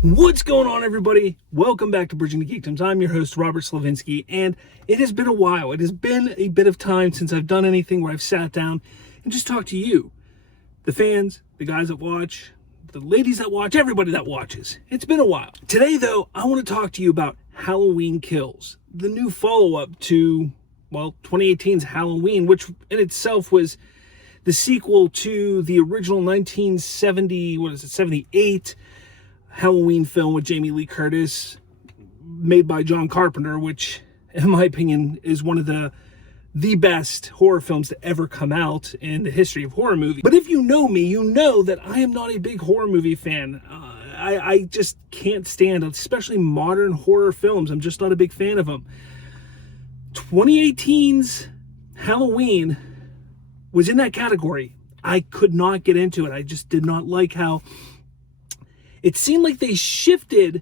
What's going on, everybody? Welcome back to Bridging the Geekdoms. I'm your host, Robert Slavinsky, and it has been a while. It has been a bit of time since I've done anything where I've sat down and just talked to you, the fans, the guys that watch, the ladies that watch, everybody that watches. It's been a while. Today, though, I want to talk to you about Halloween Kills, the new follow-up to, 2018's Halloween, which in itself was the sequel to the original 78 Halloween film with Jamie Lee Curtis, made by John Carpenter, which, in my opinion, is one of the best horror films to ever come out in the history of horror movies. But if you know me, you know that I am not a big horror movie fan. I just can't stand, especially modern horror films. I'm just not a big fan of them. 2018's Halloween was in that category. I could not get into it. I just did not like how it seemed like they shifted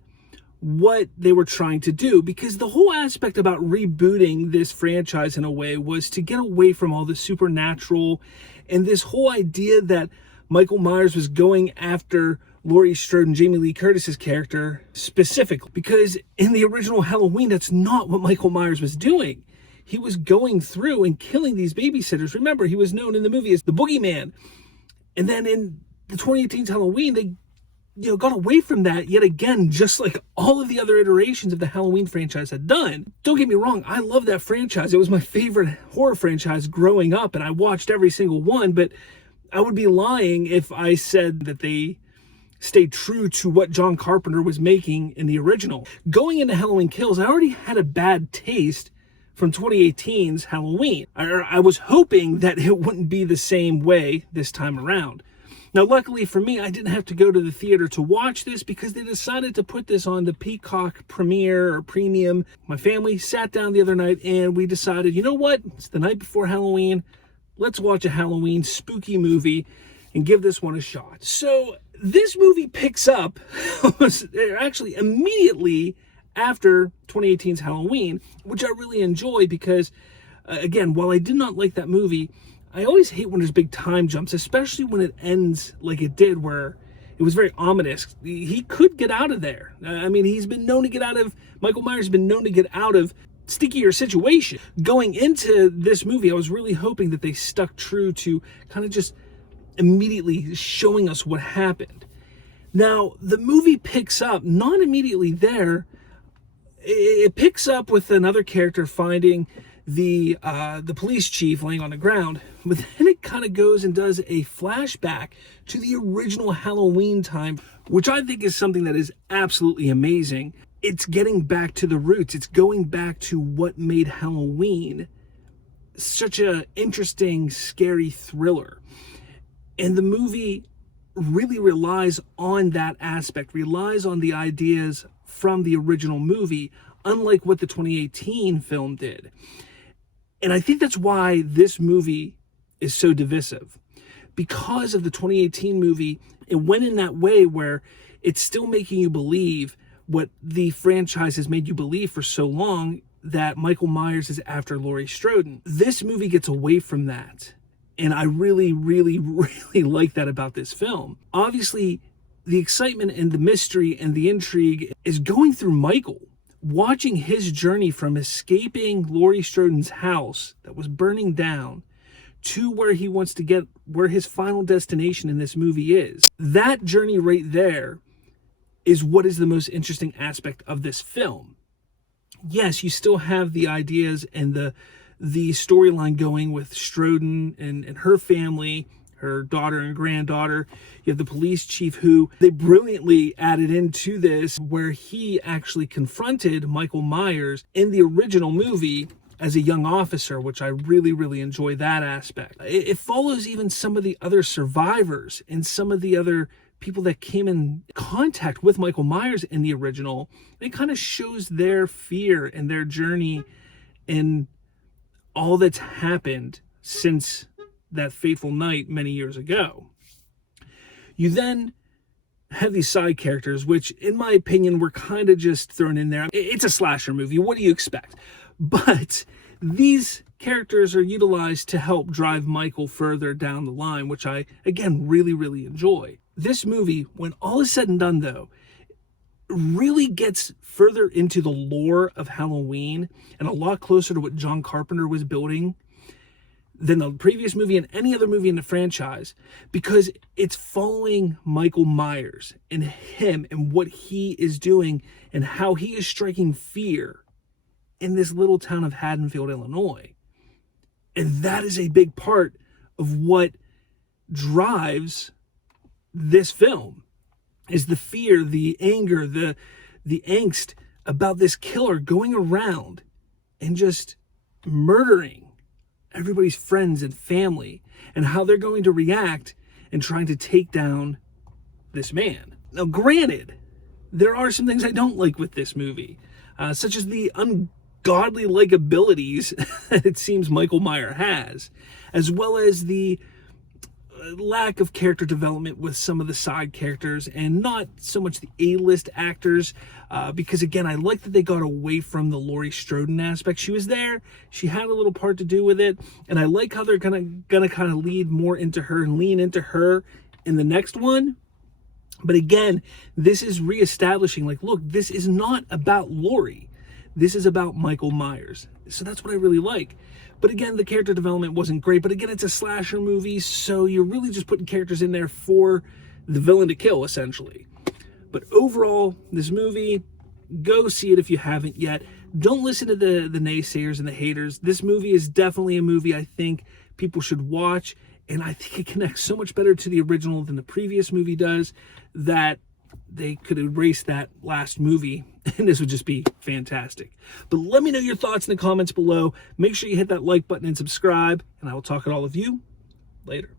what they were trying to do, because the whole aspect about rebooting this franchise in a way was to get away from all the supernatural and this whole idea that Michael Myers was going after Laurie Strode and Jamie Lee Curtis's character specifically, because in the original Halloween, that's not what Michael Myers was doing. He was going through and killing these babysitters. Remember, he was known in the movie as the Boogeyman. And then in the 2018's Halloween, they got away from that yet again, just like all of the other iterations of the Halloween franchise had done. Don't get me wrong, I love that franchise. It was my favorite horror franchise growing up, and I watched every single one, but I would be lying if I said that they stayed true to what John Carpenter was making in the original. Going into Halloween Kills, I already had a bad taste from 2018's Halloween. I was hoping that it wouldn't be the same way this time around. Now, luckily for me, I didn't have to go to the theater to watch this because they decided to put this on the Peacock Premiere or Premium. My family sat down the other night and we decided, you know what? It's the night before Halloween. Let's watch a Halloween spooky movie and give this one a shot. So this movie picks up actually immediately after 2018's Halloween, which I really enjoy because, again, while I did not like that movie, I always hate when there's big time jumps, especially when it ends like it did, where it was very ominous. He could get out of there. I mean, Michael Myers has been known to get out of stickier situations. Going into this movie, I was really hoping that they stuck true to kind of just immediately showing us what happened. Now, the movie picks up, not immediately there, it picks up with another character finding the police chief laying on the ground, but then it kind of goes and does a flashback to the original Halloween time, which I think is something that is absolutely amazing. It's getting back to the roots. It's going back to what made Halloween such a interesting, scary thriller. And the movie really relies on that aspect, relies on the ideas from the original movie, unlike what the 2018 film did. And I think that's why this movie is so divisive. Because of the 2018 movie, it went in that way where it's still making you believe what the franchise has made you believe for so long, that Michael Myers is after Laurie Strode. This movie gets away from that. And I really, really, really like that about this film. Obviously, the excitement and the mystery and the intrigue is going through Michael, watching his journey from escaping Laurie Strode's house that was burning down to where he wants to get, where his final destination in this movie is. That journey right there is what is the most interesting aspect of this film. Yes, you still have the ideas and the storyline going with Strode and her family, her daughter and granddaughter. You have the police chief who they brilliantly added into this, where he actually confronted Michael Myers in the original movie as a young officer, which I really, really enjoy that aspect. It follows even some of the other survivors and some of the other people that came in contact with Michael Myers in the original. It kind of shows their fear and their journey and all that's happened since that fateful night many years ago. You then have these side characters, which in my opinion were kind of just thrown in there. It's a slasher movie. What do you expect? But these characters are utilized to help drive Michael further down the line, which I, again, really, really enjoy. This movie, when all is said and done, though, really gets further into the lore of Halloween and a lot closer to what John Carpenter was building than the previous movie and any other movie in the franchise, because it's following Michael Myers and him and what he is doing and how he is striking fear in this little town of Haddonfield, Illinois. And that is a big part of what drives this film, is the fear, the anger, the angst about this killer going around and just murdering everybody's friends and family, and how they're going to react in trying to take down this man. Now, granted, there are some things I don't like with this movie, such as the ungodly likabilities that it seems Michael Myers has, as well as the lack of character development with some of the side characters and not so much the A-list actors, because again, I like that they got away from the Laurie Strode aspect. She was there, she had a little part to do with it, and I like how they're gonna kind of lead more into her and lean into her in the next one. But again, this is reestablishing, like, look, this is not about Laurie, this is about Michael Myers. So that's what I really like. But again, the character development wasn't great. But again, it's a slasher movie, so you're really just putting characters in there for the villain to kill, essentially. But overall, this movie, go see it if you haven't yet. Don't listen to the naysayers and the haters. This movie is definitely a movie I think people should watch, and I think it connects so much better to the original than the previous movie does, that they could erase that last movie and this would just be fantastic. But let me know your thoughts in the comments below. Make sure you hit that like button and subscribe, and I will talk to all of you later.